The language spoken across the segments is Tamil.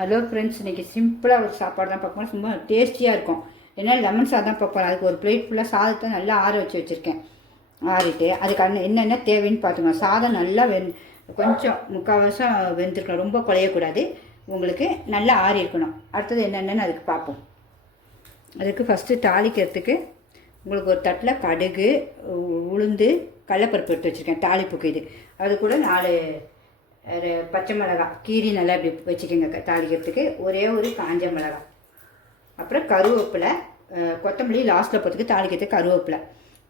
ஹலோ ஃப்ரெண்ட்ஸ், இன்றைக்கி சிம்பிளாக ஒரு சாப்பாடு தான் பார்ப்போம். ரொம்ப டேஸ்டியாக இருக்கும். ஏன்னா லெமன் சாதம் தான் பார்ப்போம். அதுக்கு ஒரு பிளேட் ஃபுல்லாக சாதத்தை நல்லா ஆற வச்சுருக்கேன். ஆறிட்டு அதுக்கு என்னென்ன தேவைன்னு பார்த்துக்கோங்க. சாதம் நல்லா கொஞ்சம் முக்கால்வாசம் வெந்திருக்கணும், ரொம்ப குழையக்கூடாது. உங்களுக்கு நல்லா ஆறி இருக்கணும். அடுத்தது என்னென்னு அதுக்கு பார்ப்போம். அதுக்கு ஃபஸ்ட்டு தாளிக்கிறதுக்கு உங்களுக்கு ஒரு தட்டில் கடுகு, உளுந்து, கடலைப்பருப்பு எடுத்து வச்சுருக்கேன் தாளிப்புக்கு. இது அது கூட 4 பச்சை மிளகாய் கீரி நல்லா இப்படி வச்சுக்கோங்க தாளிக்கிறதுக்கு. ஒரே ஒரு காஞ்ச மிளகாய், அப்புறம் கருவேப்பிலை, கொத்தமல்லி லாஸ்ட்டில் போட்டுக்கு தாளிக்கிறதுக்கு கருவேப்பிலை,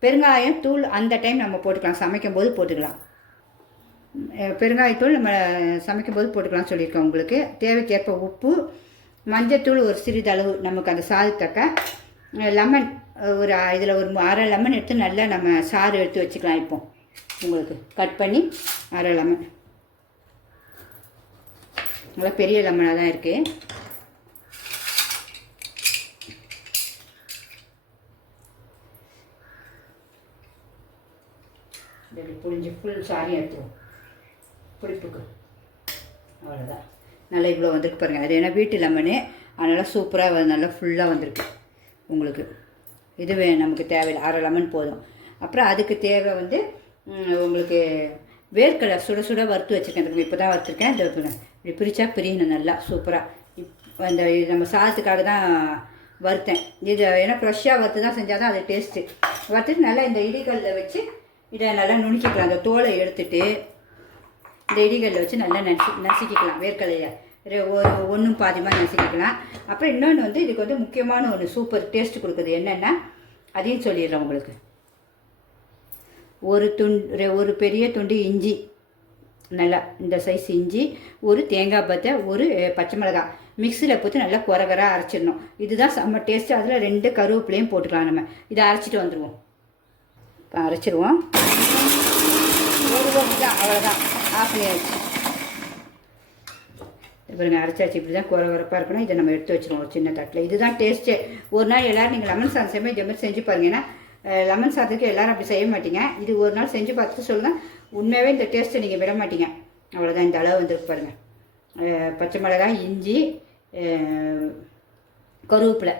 பெருங்காயம் தூள் அந்த டைம் நம்ம போட்டுக்கலாம், சமைக்கும் போது போட்டுக்கலாம். பெருங்காயத்தூள் நம்ம சமைக்கும் போது போட்டுக்கலாம்னு சொல்லியிருக்கோம். உங்களுக்கு தேவைக்கேற்ப உப்பு, மஞ்சத்தூள் ஒரு சிறிதளவு நமக்கு அந்த சாதத்தக்க, லெமன் ஒரு இதில் ஒரு அரை லெமன் எடுத்து நல்லா நம்ம சாறு எடுத்து வச்சுக்கலாம். இப்போ உங்களுக்கு கட் பண்ணி அரை லெமன், நல்லா பெரிய லெமனாக தான் இருக்குது. புளிஞ்சு ஃபுல் சாரியும் எடுத்துருவோம் புளிப்புக்கு. அவ்வளோதான். நல்லா இவ்வளோ வந்துருக்கு பாருங்கள். அது ஏன்னா வீட்டு லெமனு, அதனால் சூப்பராக நல்லா ஃபுல்லாக வந்திருக்கு உங்களுக்கு. இதுவே நமக்கு தேவையில்லை, அரை லெமன் போதும். அப்புறம் அதுக்கு தேவை உங்களுக்கு வேர்க்கடலை சுட சுட வறுத்து வச்சுருக்கேன். இப்போ தான் வறுத்துருக்கேன். இந்த இப்படி பிரித்தா பிரியணும் நல்லா சூப்பராக. அந்த நம்ம சாதத்துக்காக தான் வறுத்தேன். இது ஏன்னா ஃப்ரெஷ்ஷாக வறுத்து தான் செஞ்சால் தான் அது டேஸ்ட்டு. வறுத்துட்டு நல்லா இந்த இடிகளில் வச்சு இதை நல்லா நுணுக்கிக்கலாம். அந்த தோலை எடுத்துட்டு இந்த இடிகளில் வச்சு நல்லா நசுக்கிக்கலாம். வேர்க்கடலையை ஒன்றும் பாதிமாக நசுக்கிக்கலாம். அப்புறம் இன்னொன்று இதுக்கு முக்கியமான ஒன்று சூப்பர் டேஸ்ட்டு கொடுக்குது. என்னென்னா அதையும் சொல்லிடுறேன் உங்களுக்கு. ஒரு பெரிய துண்டு இஞ்சி, நல்லா இந்த சைஸ் இஞ்சி, ஒரு தேங்காய் பத்தை, ஒரு பச்சை மிளகாய் மிக்சியில் போட்டு நல்லா குறகராக அரைச்சிடணும். இதுதான் செம்ம டேஸ்ட்டு. அதில் 2 கருவேப்பிலையும் போட்டுக்கலாம். நம்ம இதை அரைச்சிட்டு வந்துடுவோம். இப்போ அரைச்சிடுவோம். அவ்வளோதான், ஆஃப் பண்ணியாச்சு. இப்போ நீங்கள் அரைச்சாச்சு. இப்படி தான் குறகுறப்பாக இருக்கணும். இதை நம்ம எடுத்து வச்சுருவோம் ஒரு சின்ன தட்டில். இதுதான் டேஸ்ட்டு. ஒரு நாள் எல்லோரும் நீங்கள் லெமன் சாதம் செய்யும்போது இதே மாதிரி செஞ்சு பாருங்க. ஏன்னா லெமன் சாதத்துக்கு எல்லோரும் அப்படி செய்ய மாட்டீங்க. இது ஒரு நாள் செஞ்சு பார்த்துட்டு சொல்லுங்கள், உண்மையாகவே இந்த டேஸ்ட்டை நீங்கள் விட மாட்டீங்க. அவ்வளோதான். இந்த அளவு வந்துருக்கு பாருங்கள். பச்சை மிளகாய், இஞ்சி, கருவேப்பிலை,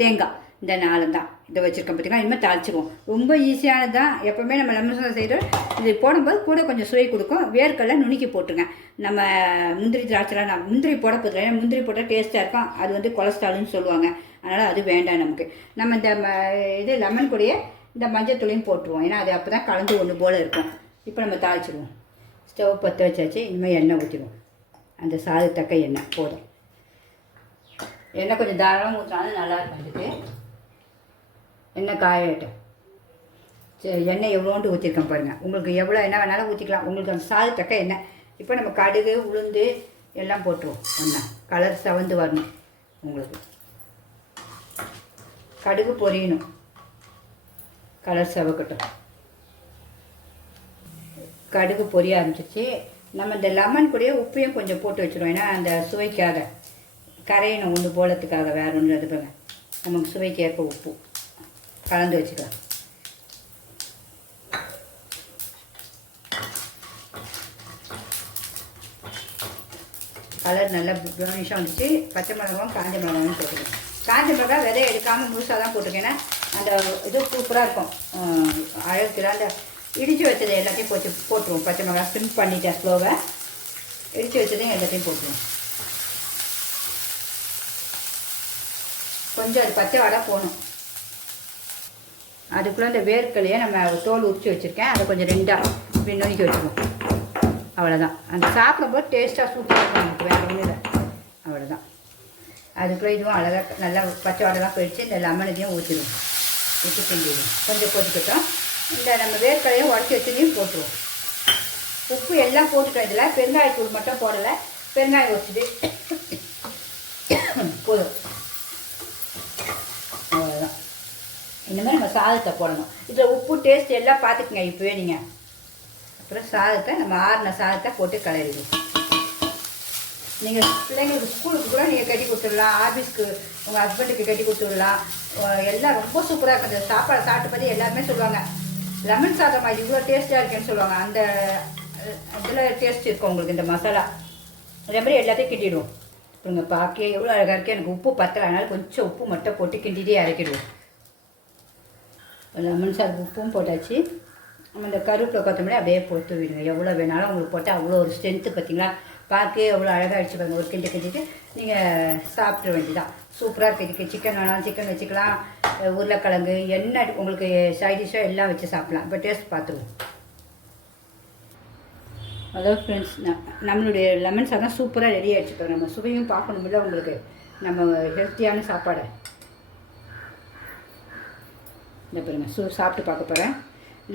தேங்காய், இந்த 4 தான் இதை வச்சுருக்கோம். பார்த்தீங்கன்னா இனிமேல் தாளிச்சிடுவோம். ரொம்ப ஈஸியானது தான். எப்போவுமே நம்ம லெமன் சாதம் செய்கிறோம். இது போடும்போது கூட கொஞ்சம் சுவை கொடுக்கும். வேர்க்கடலை நுணுக்கி போட்டுருங்க. நம்ம முந்திரி திராட்சைலாம் நான் முந்திரி போட போதில்லை. ஏன்னா முந்திரி போட்டால் டேஸ்ட்டாக இருக்கும். அது கொலஸ்ட்ரால்னு சொல்லுவாங்க. அதனால் அது வேண்டாம் நமக்கு. நம்ம இந்த இது லெமன் கூடயே இந்த மஞ்சள் தூளையும் போட்டுருவோம். ஏன்னா அது அப்போ தான் கலந்து ஒன்று போல் இருக்கும். இப்போ நம்ம தாளிச்சிடுவோம். ஸ்டவ் பற்ற வச்சாச்சு. இனிமேல் எண்ணெய் ஊற்றிடுவோம். அந்த சாதத்தக்க எண்ணெய் போதும். எண்ணெய் கொஞ்சம் தாராளமாக ஊற்றினாலும் நல்லாயிருக்கும். இதுக்கு எண்ணெய் காயட்டும். சரி, எண்ணெய் எவ்வளோன்ட்டு ஊற்றிருக்கேன் பாருங்கள். உங்களுக்கு எவ்வளோ எண்ணெய் வேணாலும் ஊற்றிக்கலாம். உங்களுக்கு அந்த சாதத்தக்க எண்ணெய். இப்போ நம்ம கடுகு, உளுந்து எல்லாம் போட்டுருவோம். ஒன்றா கலர் செவந்து வரணும். உங்களுக்கு கடுகு பொரியணும், கலர் செவக்கட்டும். கடுகு பொரிய ஆரம்பிச்சிச்சு. நம்ம இந்த லெமன் கூடயே உப்பையும் கொஞ்சம் போட்டு வச்சுருவோம். ஏன்னா அந்த சுவைக்காக கரையணும் ஒன்று போலத்துக்காக. வேறு ஒன்று அதுப்பாங்க. நமக்கு சுவைக்கு ஏற்ப உப்பு கலந்து வச்சுக்கலாம். கலர் நல்லா ப்ரௌனிஷாக வந்துச்சு. பச்சை மிளகாவும் காஞ்ச மிளகாவும் போட்டுக்கணும். காஞ்ச மிளகா விதை எடுக்காமல் முழுசாக தான் போட்டிருக்கேன். ஏன்னா அந்த இது சூப்பராக இருக்கும். அழகுல அந்த இடித்து வச்சதை எல்லாத்தையும் போட்டுருவோம். பச்சை மிளகா ஸ்டிம் பண்ணிட்டேன். ஸ்லோவை இடித்து வச்சதையும் எல்லாத்தையும் போட்டுருவோம். கொஞ்சம் அது பச்சை வாடை போகணும். அதுக்குள்ளே அந்த வேர்க்கலையை நம்ம தோல் உரித்து வச்சுருக்கேன். அதை கொஞ்சம் 2ஆக இப்படி நுணுக்கி வச்சுருவோம். அவ்வளோதான். அந்த சாப்பிடும்போது டேஸ்ட்டாக சூப்பராக இருக்கும். நமக்கு வேறு ஒன்றும் இல்லை. அவ்வளோதான். அதுக்குள்ளே இதுவும் அழகாக நல்லா பச்சை வாடெல்லாம் போயிடுச்சு. இந்த லெமன் இதையும் ஊற்றிடுவோம். ஊற்றி செஞ்சிடுவோம். கொஞ்சம் போட்டுக்கிட்டோம். இந்த நம்ம வேர்க்கலையும் உடச்சி வச்சதையும் போட்டுருவோம். உப்பு எல்லாம் போட்டுட்டோம். இதில் பெருங்காயத்தூள் மட்டும் போடலை. பெருங்காயம் வச்சுட்டு போதும். அவ்வளோதான். இந்தமாதிரி நம்ம சாதத்தை போடணும். இதில் உப்பு டேஸ்ட் எல்லாம் பார்த்துக்குங்க இப்போவே நீங்கள். அப்புறம் சாதத்தை நம்ம ஆறின சாதத்தை போட்டு கலரிடுவோம். நீங்கள் பிள்ளைங்களுக்கு ஸ்கூலுக்கு கூட நீங்கள் கட்டி கொடுத்துடலாம். ஆஃபீஸ்க்கு உங்கள் ஹஸ்பண்டுக்கு கட்டி கொடுத்துடலாம். எல்லாம் ரொம்ப சூப்பராக இருக்கும். அந்த சாப்பாடை சாப்பிட்டு பற்றி எல்லாருமே சொல்லுவாங்க, லெமன் சாதம் இது இவ்வளோ டேஸ்ட்டாக இருக்குன்னு சொல்லுவாங்க. அந்த இதில் டேஸ்ட் இருக்கும் உங்களுக்கு. இந்த மசாலா இதே மாதிரி எல்லாத்தையும் கிட்டிடுவோம். அப்புறங்க பார்க்க எவ்வளோ அழகாக இருக்குது. எனக்கு உப்பு பத்தலை, அதனால் கொஞ்சம் உப்பு மட்டும் போட்டு கிண்டிகிட்டே இறக்கிடுவோம். லெமன் சாதம் உப்பும் போட்டாச்சு. நம்ம இந்த கருவேப்பிலை கொத்தமல்லி அப்படியே போட்டு விடுங்க. எவ்வளோ வேணாலும் உங்களுக்கு போட்டால் அவ்வளோ ஒரு ஸ்ட்ரென்த்து பார்த்தீங்களா. பார்க்க எவ்வளோ அழகாக அடிச்சு பாருங்க. ஒரு கிண்டிட்டு நீங்கள் சாப்பிட வேண்டியதான். சூப்பராக இருக்குது. இதுக்கு சிக்கன் வேணாலும் சிக்கன் வச்சுக்கலாம், உருளைக்கிழங்கு என்ன உங்களுக்கு சைடிஷாக எல்லாம் வச்சு சாப்பிட்லாம். இப்போ டேஸ்ட் பார்த்துருவோம். அதாவது ஃப்ரெண்ட்ஸ், நம்மளுடைய லெமன் சாதம் சூப்பராக ரெடி ஆகிடுச்சு. பாருங்க, நம்ம சுவையும் பார்க்கணுமில்ல உங்களுக்கு, நம்ம ஹெல்த்தியான சாப்பாடை. இந்த பாருங்க சாப்பிட்டு பார்க்க போகிறேன்.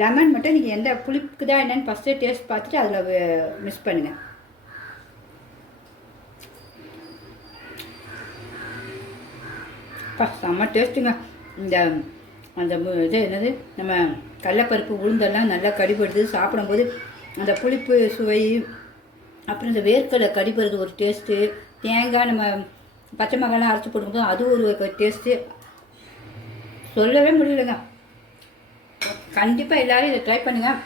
லெமன் மட்டும் நீங்கள் எந்த புளிப்புக்கு தான் என்னென்னு ஃபஸ்ட்டு டேஸ்ட் பார்த்துட்டு அதில் மிஸ் பண்ணுங்கள். செம்ம டேஸ்ட்டுங்க. இந்த அந்த இது என்னது, நம்ம கடலைப்பருப்பு உளுந்தெல்லாம் நல்லா கடிபடுது. சாப்பிடும்போது அந்த புளிப்பு சுவை, அப்புறம் இந்த வேர்க்கடலை கடிபடுறது ஒரு டேஸ்ட்டு, தேங்காய் நம்ம பச்சை மிளகாலாம் அரைச்சி போடும்போது அது ஒரு டேஸ்ட்டு சொல்லவே முடியலைங்க. கண்டிப்பாக எல்லோரும் இதை ட்ரை பண்ணுங்கள்.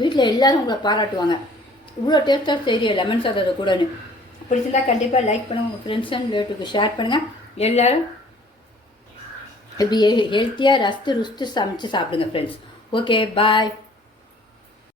வீட்டில் எல்லோரும் உங்களை பாராட்டுவாங்க. இவ்வளோ டேஸ்ட்டாக செய்கிற லெமன் சாதத்தை கூடன்னு. பிடிச்சிருந்தா கண்டிப்பாக லைக் பண்ணுங்கள், உங்கள் ஃப்ரெண்ட்ஸ் அண்ட் ரிலேட்டிவ்க்கு ஷேர் பண்ணுங்கள். எல்லோரும் இப்படி ஹெல்த்தியாக ரசித்து ருசித்து சமைச்சு சாப்பிடுங்க ஃப்ரெண்ட்ஸ். ஓகே, பாய்.